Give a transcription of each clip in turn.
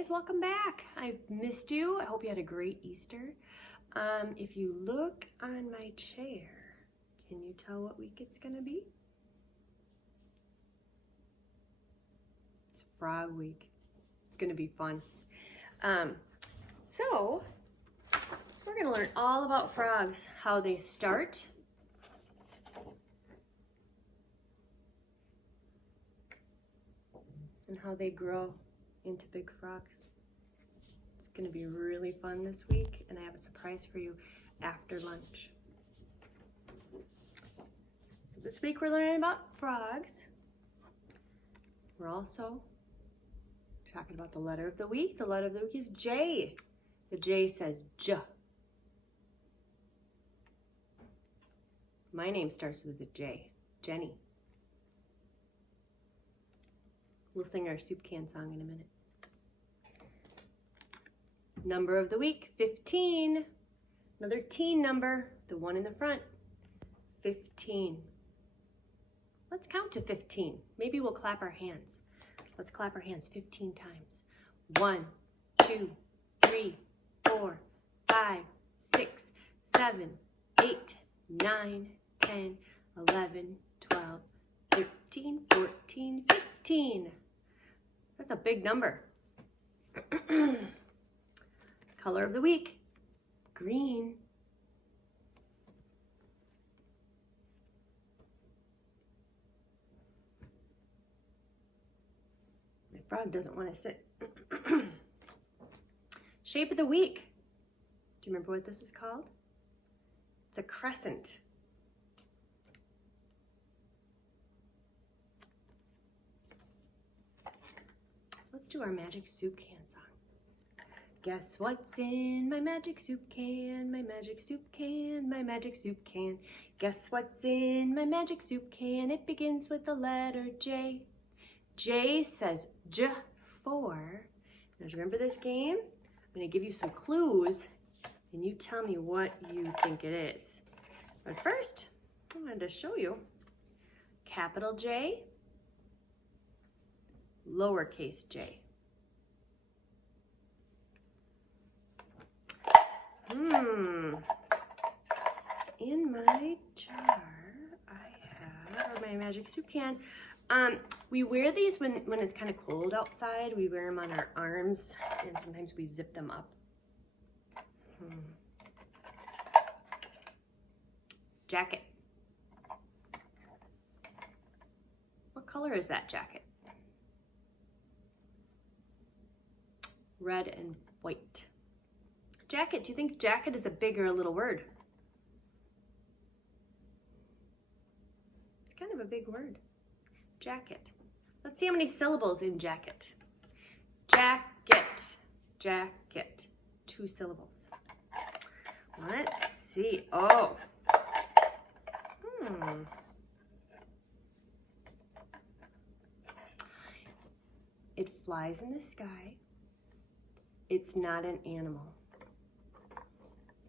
guys, welcome back. I've missed you. I hope you had a great Easter. If you look on my chair, can you tell what week it's gonna be? It's Frog Week. It's gonna be fun. So we're gonna learn all about frogs, how they start, and how they grow into big frogs. It's gonna be really fun this week, and I have a surprise for you after lunch. So this week we're learning about frogs. We're also talking about the letter of the week. The letter of the week is J. The J says J. My name starts with a J, Jenny. We'll sing our soup can song in a minute. Number of the week, 15. Another teen number, the one in the front, 15. Let's count to 15. Maybe we'll clap our hands. Let's clap our hands 15 times. 1, 2, 3, 4, 5, 6, 7, 8, 9, 10, 11, 12, 13, 14, 15. That's a big number. Color of the week, green. My frog doesn't want to sit. Shape of the week. Do you remember what this is called? It's a crescent. Let's do our magic soup can song. Guess what's in my magic soup can, my magic soup can, my magic soup can. Guess what's in my magic soup can? It begins with the letter J. J says J for. Now remember this game? I'm going to give you some clues and you tell me what you think it is. But first, I wanted to show you capital J, lowercase j. In my jar, I have, or my magic soup can, we wear these when it's kind of cold outside. We wear them on our arms, and sometimes we zip them up. Jacket. What color is that jacket? Red and white. Jacket, do you think jacket is a big or a little word? It's kind of a big word. Jacket. Let's see how many syllables in jacket. Jacket, jacket, 2 syllables. Let's see. Oh. It flies in the sky. It's not an animal.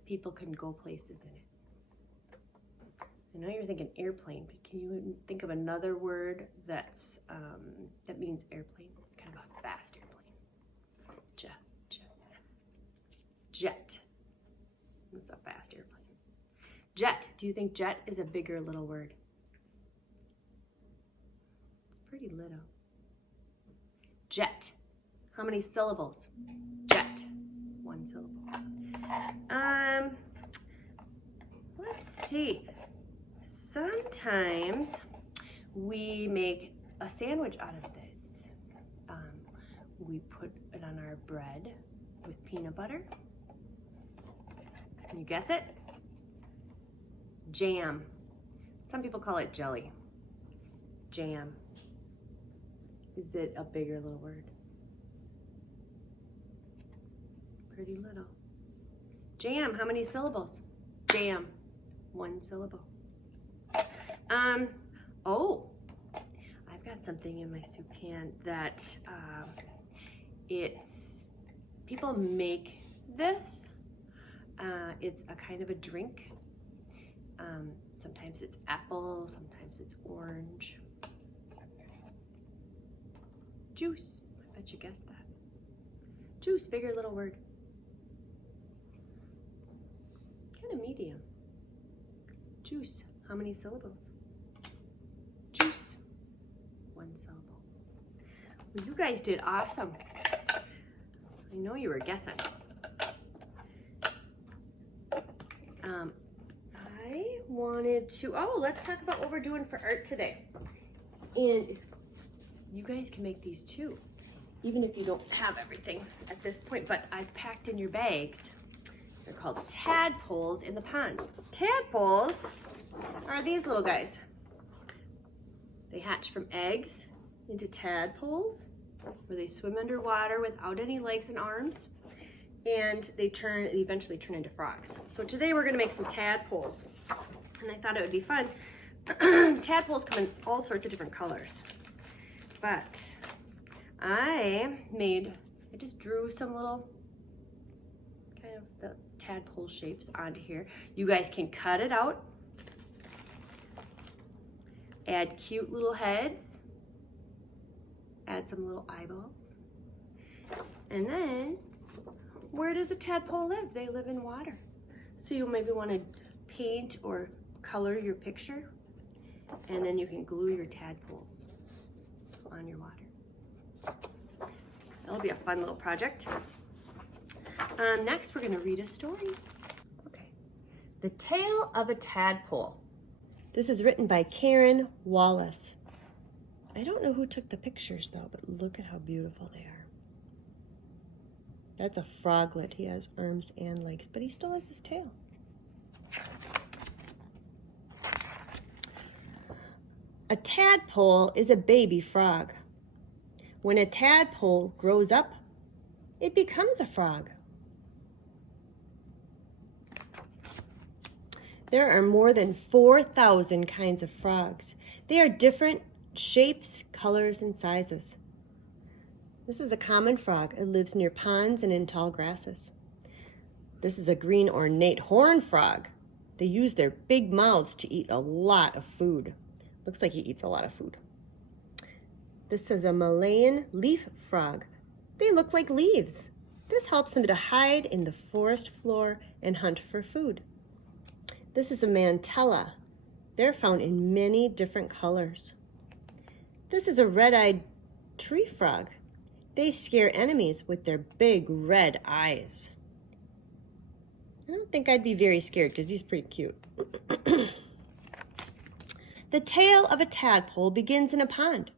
People can go places in it. I know you're thinking airplane, but can you think of another word that's that means airplane? It's kind of a fast airplane. Jet. That's a fast airplane. Jet. Do you think jet is a big or little word? It's pretty little. Jet. How many syllables? Jet. 1 syllable. Let's see. Sometimes we make a sandwich out of this. We put it on our bread with peanut butter. Can you guess it? Jam. Some people call it jelly. Jam. Is it a big or little word? Pretty little. Jam, how many syllables? Jam, 1 syllable. Oh, I've got something in my soup can that people make this. It's a kind of a drink. Sometimes it's apple, sometimes it's orange. Juice, I bet you guessed that. Juice, bigger little word. Kind of medium. Juice, how many syllables? Juice, 1 syllable. Well, you guys did awesome. I know you were guessing. I wanted to, let's talk about what we're doing for art today. And you guys can make these too, even if you don't have everything at this point, but I've packed in your bags. They're called tadpoles in the pond. Tadpoles are these little guys. They hatch from eggs into tadpoles, where they swim underwater without any legs and arms, and they eventually turn into frogs. So today we're gonna make some tadpoles, and I thought it would be fun. Tadpoles come in all sorts of different colors, but I just drew some little kind of the tadpole shapes onto here. You guys can cut it out, add cute little heads, add some little eyeballs, and then where does a tadpole live? They live in water. So you maybe want to paint or color your picture, and then you can glue your tadpoles on your water. That'll be a fun little project. Next, we're going to read a story. Okay. The Tale of a Tadpole. This is written by Karen Wallace. I don't know who took the pictures though, but look at how beautiful they are. That's a froglet. He has arms and legs, but he still has his tail. A tadpole is a baby frog. When a tadpole grows up, it becomes a frog. There are more than 4,000 kinds of frogs. They are different shapes, colors, and sizes. This is a common frog. It lives near ponds and in tall grasses. This is a green ornate horn frog. They use their big mouths to eat a lot of food. Looks like he eats a lot of food. This is a Malayan leaf frog. They look like leaves. This helps them to hide in the forest floor and hunt for food. This is a mantella. They're found in many different colors. This is a red-eyed tree frog. They scare enemies with their big red eyes. I don't think I'd be very scared because he's pretty cute. The tale of a tadpole begins in a pond.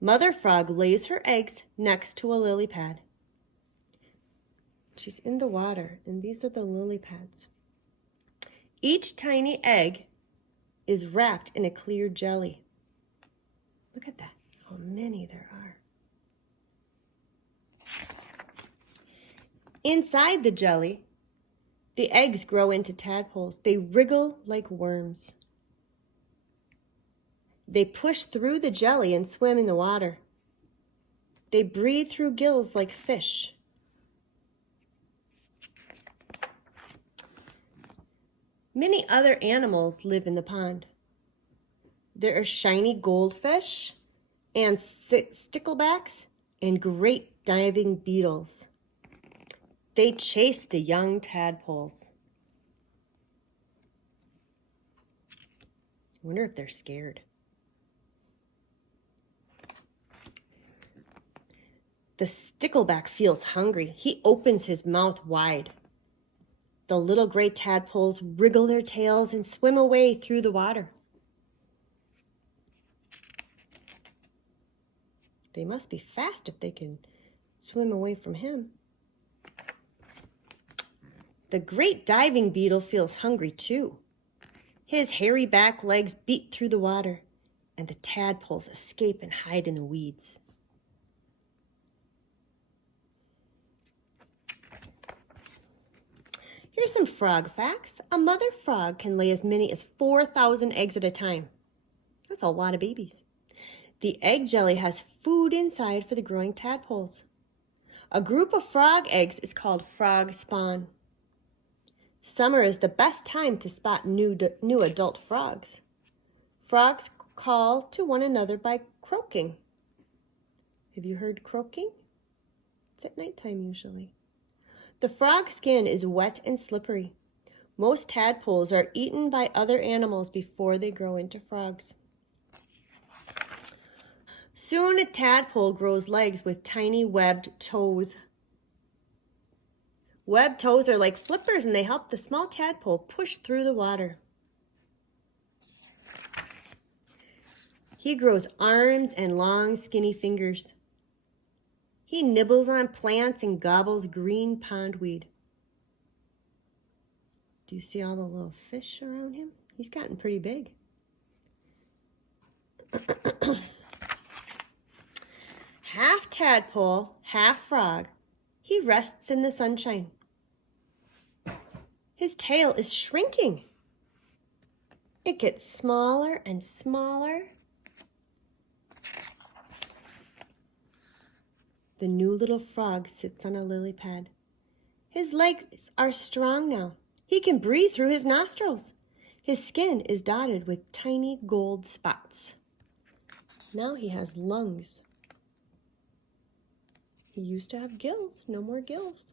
Mother frog lays her eggs next to a lily pad. She's in the water, and these are the lily pads. Each tiny egg is wrapped in a clear jelly. Look at that, how many there are. Inside the jelly, the eggs grow into tadpoles. They wriggle like worms. They push through the jelly and swim in the water. They breathe through gills like fish. Many other animals live in the pond. There are shiny goldfish and sticklebacks and great diving beetles. They chase the young tadpoles. I wonder if they're scared. The stickleback feels hungry. He opens his mouth wide. The little gray tadpoles wriggle their tails and swim away through the water. They must be fast if they can swim away from him. The great diving beetle feels hungry too. His hairy back legs beat through the water, and the tadpoles escape and hide in the weeds. Here's some frog facts. A mother frog can lay as many as 4,000 eggs at a time. That's a lot of babies. The egg jelly has food inside for the growing tadpoles. A group of frog eggs is called frog spawn. Summer is the best time to spot new adult frogs. Frogs call to one another by croaking. Have you heard croaking? It's at nighttime usually. The frog skin is wet and slippery. Most tadpoles are eaten by other animals before they grow into frogs. Soon a tadpole grows legs with tiny webbed toes. Webbed toes are like flippers and they help the small tadpole push through the water. He grows arms and long skinny fingers. He nibbles on plants and gobbles green pondweed. Do you see all the little fish around him? He's gotten pretty big. Half tadpole, half frog, he rests in the sunshine. His tail is shrinking. It gets smaller and smaller. The new little frog sits on a lily pad. His legs are strong now. He can breathe through his nostrils. His skin is dotted with tiny gold spots. Now he has lungs. He used to have gills, no more gills.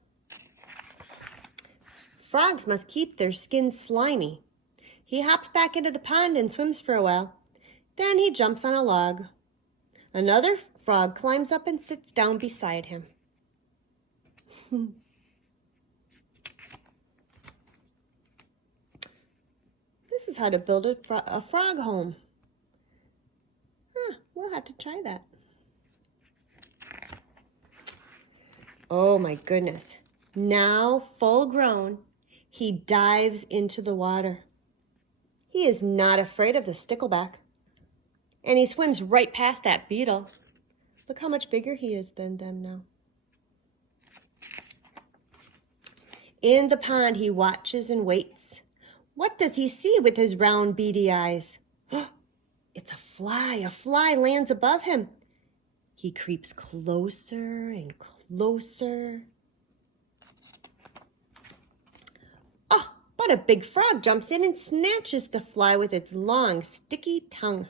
Frogs must keep their skins slimy. He hops back into the pond and swims for a while. Then he jumps on a log. Another frog climbs up and sits down beside him. This is how to build a frog home. We'll have to try that. Oh my goodness. Now full grown, he dives into the water. He is not afraid of the stickleback. And he swims right past that beetle. Look how much bigger he is than them now. In the pond, he watches and waits. What does he see with his round, beady eyes? It's a fly. A fly lands above him. He creeps closer and closer. Oh, but a big frog jumps in and snatches the fly with its long, sticky tongue.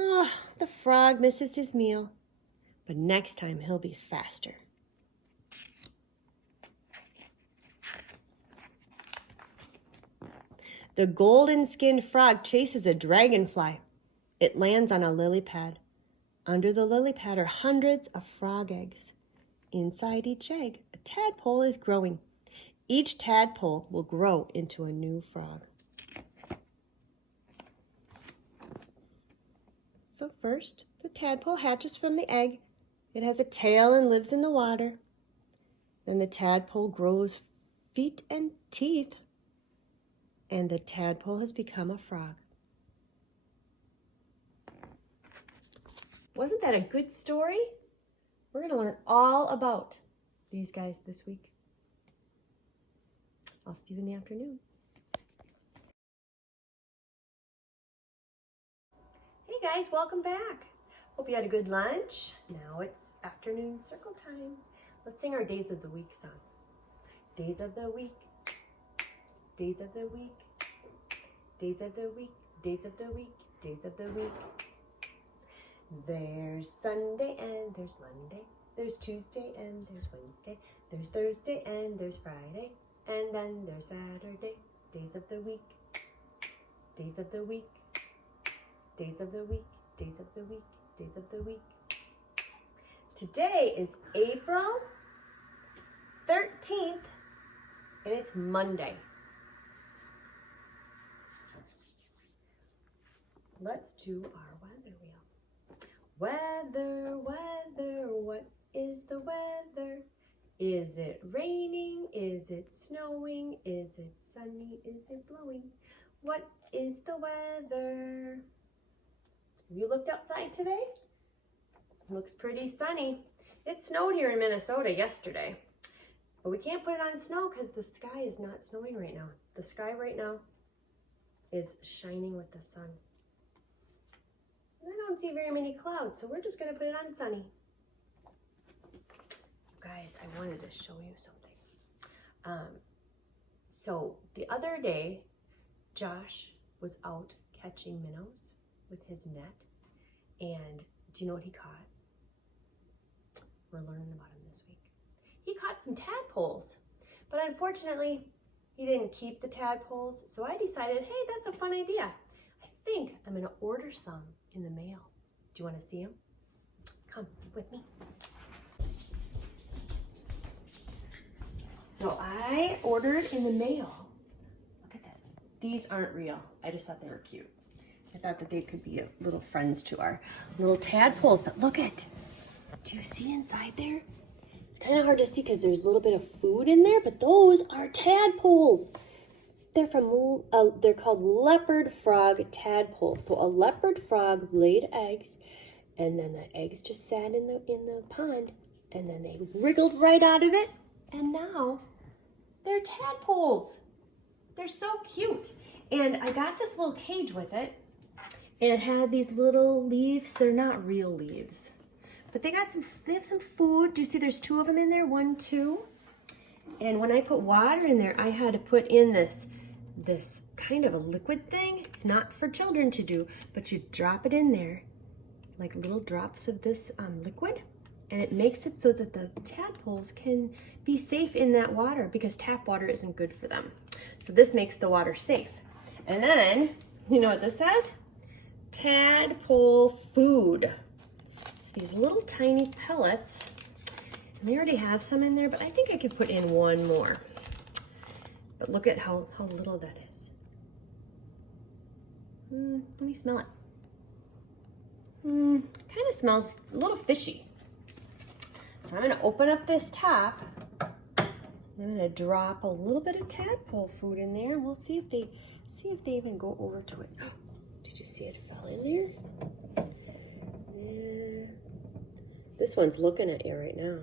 Oh, the frog misses his meal, but next time he'll be faster. The golden-skinned frog chases a dragonfly. It lands on a lily pad. Under the lily pad are hundreds of frog eggs. Inside each egg, a tadpole is growing. Each tadpole will grow into a new frog. So first, the tadpole hatches from the egg. It has a tail and lives in the water. Then the tadpole grows feet and teeth. And the tadpole has become a frog. Wasn't that a good story? We're going to learn all about these guys this week. I'll see you in the afternoon. Hey guys, welcome back. Hope you had a good lunch. Now it's afternoon circle time. Let's sing our Days of the Week song. Days of the week. Days of the week, days of the week, days of the week, days of the week. There's Sunday and there's Monday. There's Tuesday and there's Wednesday. There's Thursday and there's Friday. And then there's Saturday. Days of the week, days of the week, days of the week, days of the week, days of the week. Today is April 13th and it's Monday. Let's do our weather wheel. Weather, weather, what is the weather? Is it raining? Is it snowing? Is it sunny? Is it blowing? What is the weather? Have you looked outside today? Looks pretty sunny. It snowed here in Minnesota yesterday, but we can't put it on snow because the sky is not snowing right now. The sky right now is shining with the sun. I don't see very many clouds, so we're just going to put it on sunny. Guys, I wanted to show you something. So the other day, Josh was out catching minnows with his net, and do you know what he caught? We're learning about him this week. He caught some tadpoles, but unfortunately, he didn't keep the tadpoles, so I decided, hey, that's a fun idea. I think I'm gonna order some in the mail. Do you wanna see them? Come with me. So I ordered in the mail. Look at this. These aren't real. I just thought they were cute. I thought that they could be little friends to our little tadpoles, but look at, do you see inside there? It's kind of hard to see because there's a little bit of food in there, but those are tadpoles. They're they're called leopard frog tadpoles. So a leopard frog laid eggs, and then the eggs just sat in the pond, and then they wriggled right out of it, and now they're tadpoles. They're so cute. And I got this little cage with it, and it had these little leaves. They're not real leaves, but they have some food. Do you see there's 2 of them in there? 1, 2. And when I put water in there, I had to put in this kind of a liquid thing. It's not for children to do, but you drop it in there, like little drops of this liquid, and it makes it so that the tadpoles can be safe in that water because tap water isn't good for them. So this makes the water safe. And then, you know what this says? Tadpole food. It's these little tiny pellets. And they already have some in there, but I think I could put in 1 more. But look at how little that is. Let me smell it. Kind of smells a little fishy. So I'm gonna open up this top. I'm gonna drop a little bit of tadpole food in there, and we'll see if they even go over to it. Did you see it fell in there? Yeah. This one's looking at you right now.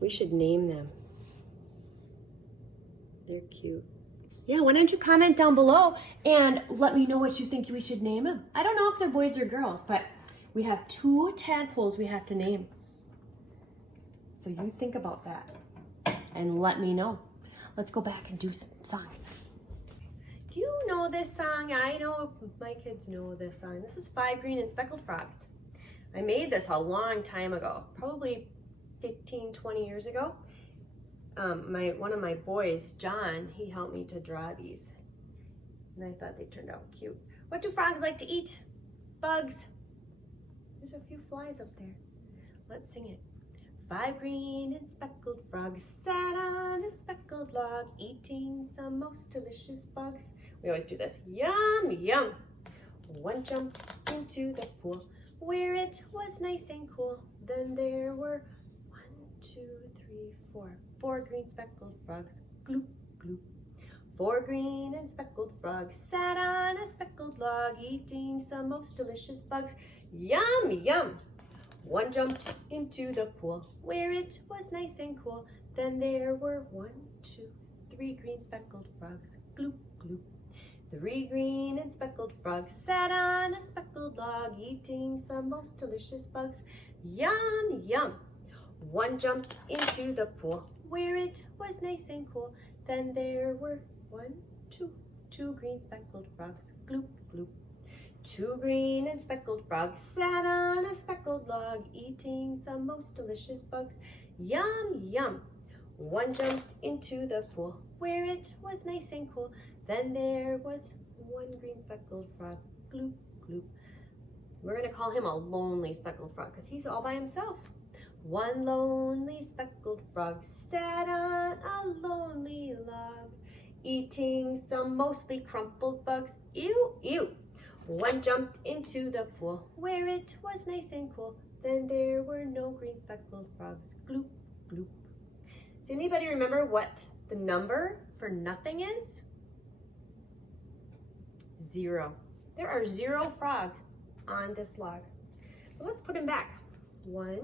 We should name them. They're cute. Yeah, why don't you comment down below and let me know what you think we should name them. I don't know if they're boys or girls, but we have 2 tadpoles we have to name. So you think about that and let me know. Let's go back and do some songs. Do you know this song? I know my kids know this song. This is 5 Green and Speckled Frogs. I made this a long time ago, probably 15, 20 years ago. One of my boys, John, he helped me to draw these. And I thought they turned out cute. What do frogs like to eat? Bugs. There's a few flies up there. Let's sing it. 5 green and speckled frogs sat on a speckled log, eating some most delicious bugs. We always do this. Yum, yum. 1 jumped into the pool where it was nice and cool. Then there were 1, 2, 3, 4. 4 green speckled frogs. Gloop, gloop. 4 green and speckled frogs sat on a speckled log, eating some most delicious bugs. Yum, yum. 1 jumped into the pool where it was nice and cool. Then there were 1, 2, 3 green speckled frogs. Gloop, gloop. 3 green and speckled frogs sat on a speckled log, eating some most delicious bugs. Yum, yum. 1 jumped into the pool where it was nice and cool. Then there were 1, 2 green speckled frogs. Gloop, gloop. 2 green and speckled frogs sat on a speckled log, eating some most delicious bugs. Yum, yum. 1 jumped into the pool where it was nice and cool. Then there was 1 green speckled frog. Gloop, gloop. We're gonna call him a lonely speckled frog because he's all by himself. 1 lonely speckled frog sat on a lonely log, eating some mostly crumpled bugs. Ew, ew. 1 jumped into the pool where it was nice and cool. Then there were no green speckled frogs. Gloop, gloop. Does anybody remember what the number for nothing is? 0. There are 0 frogs on this log. Well, let's put them back. 1,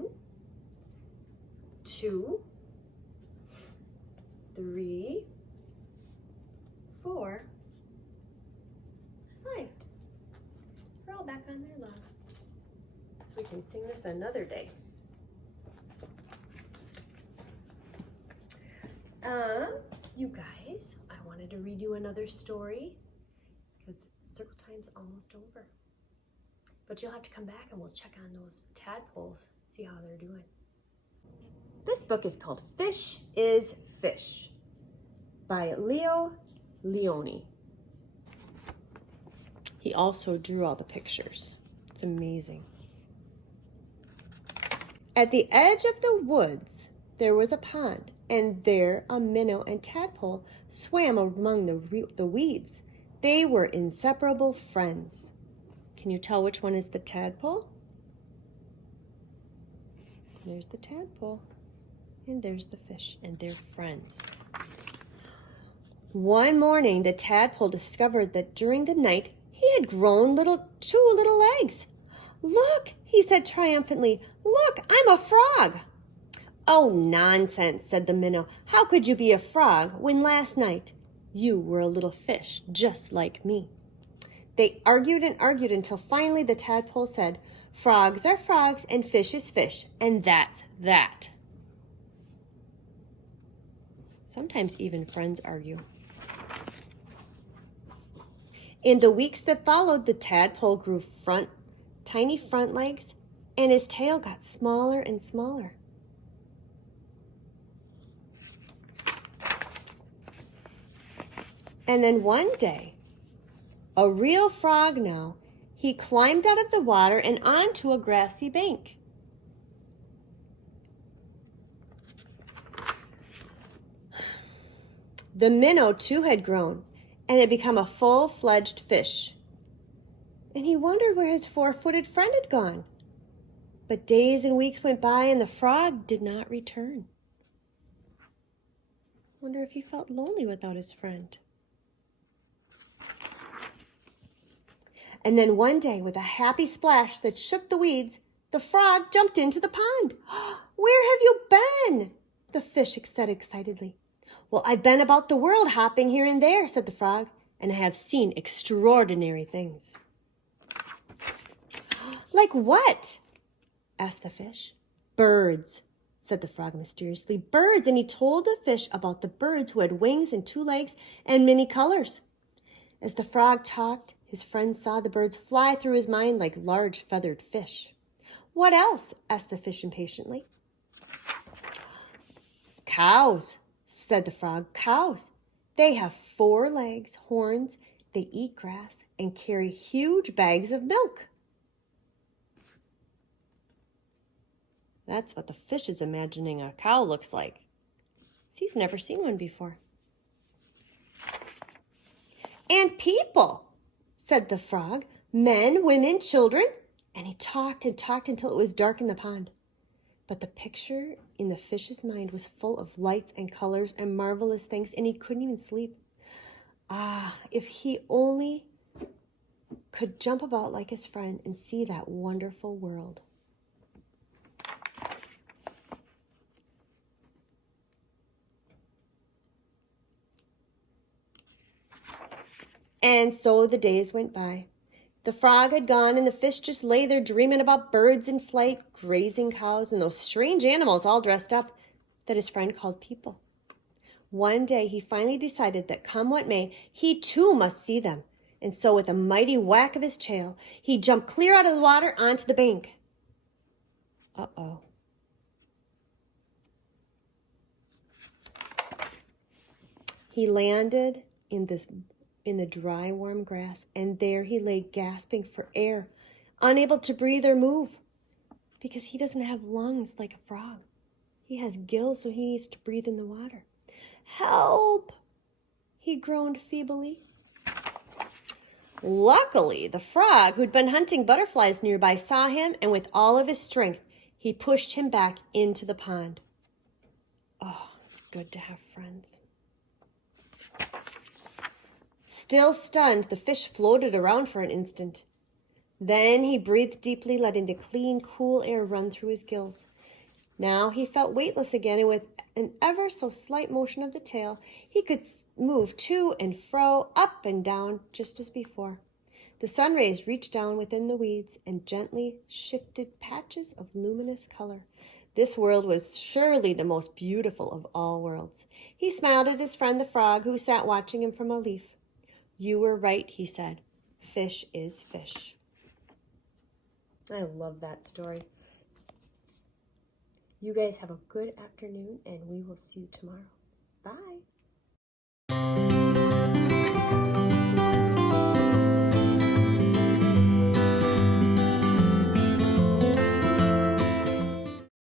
2, 3, 4, 5. They're all back on their log. So we can sing this another day. You guys, I wanted to read you another story because circle time's almost over. But you'll have to come back and we'll check on those tadpoles, See how they're doing. This book is called Fish is Fish by Leo Lionni. He also drew all the pictures. It's amazing. At the edge of the woods, there was a pond, and there a minnow and tadpole swam among the weeds. They were inseparable friends. Can you tell which one is the tadpole? There's the tadpole, and there's the fish, and they're friends. One morning, the tadpole discovered that during the night, he had grown two little legs. "Look," he said triumphantly, "look, I'm a frog." "Oh, nonsense," said the minnow. "How could you be a frog when last night you were a little fish just like me?" They argued and argued until finally the tadpole said, "Frogs are frogs and fish is fish, and that's that." Sometimes even friends argue. In the weeks that followed, the tadpole grew tiny front legs, and his tail got smaller and smaller. And then one day, a real frog now, he climbed out of the water and onto a grassy bank. The minnow too had grown and had become a full-fledged fish. And he wondered where his four-footed friend had gone. But days and weeks went by and the frog did not return. Wonder if he felt lonely without his friend. And then one day, with a happy splash that shook the weeds, the frog jumped into the pond. "Where have you been?" the fish said excitedly. "Well, I've been about the world hopping here and there," said the frog, "and I have seen extraordinary things." "Like what?" asked the fish. "Birds," said the frog mysteriously. "Birds," and he told the fish about the birds who had wings and two legs and many colors. As the frog talked, his friend saw the birds fly through his mind like large feathered fish. "What else?" asked the fish impatiently. "Cows," said the frog. "Cows. They have 4 legs, horns, they eat grass, and carry huge bags of milk." That's what the fish is imagining a cow looks like. He's never seen one before. "And people," said the frog. "Men, women, children." And he talked and talked until it was dark in the pond. But the picture in the fish's mind was full of lights and colors and marvelous things, and he couldn't even sleep. If he only could jump about like his friend and see that wonderful world. And so the days went by. The frog had gone, and the fish just lay there dreaming about birds in flight, grazing cows, and those strange animals all dressed up that his friend called people. One day he finally decided that come what may, he too must see them. And so with a mighty whack of his tail, he jumped clear out of the water onto the bank. Uh-oh. He landed in the dry, warm grass, and there he lay gasping for air, unable to breathe or move, because he doesn't have lungs like a frog. He has gills, so he needs to breathe in the water. "Help!" he groaned feebly. Luckily, the frog, who'd been hunting butterflies nearby, saw him, and with all of his strength, he pushed him back into the pond. Oh, it's good to have friends. Still stunned, the fish floated around for an instant. Then he breathed deeply, letting the clean, cool air run through his gills. Now he felt weightless again, and with an ever so slight motion of the tail, he could move to and fro, up and down, just as before. The sun rays reached down within the weeds and gently shifted patches of luminous color. This world was surely the most beautiful of all worlds. He smiled at his friend the frog, who sat watching him from a leaf. "You were right," he said. "Fish is fish." I love that story. You guys have a good afternoon, and we will see you tomorrow. Bye.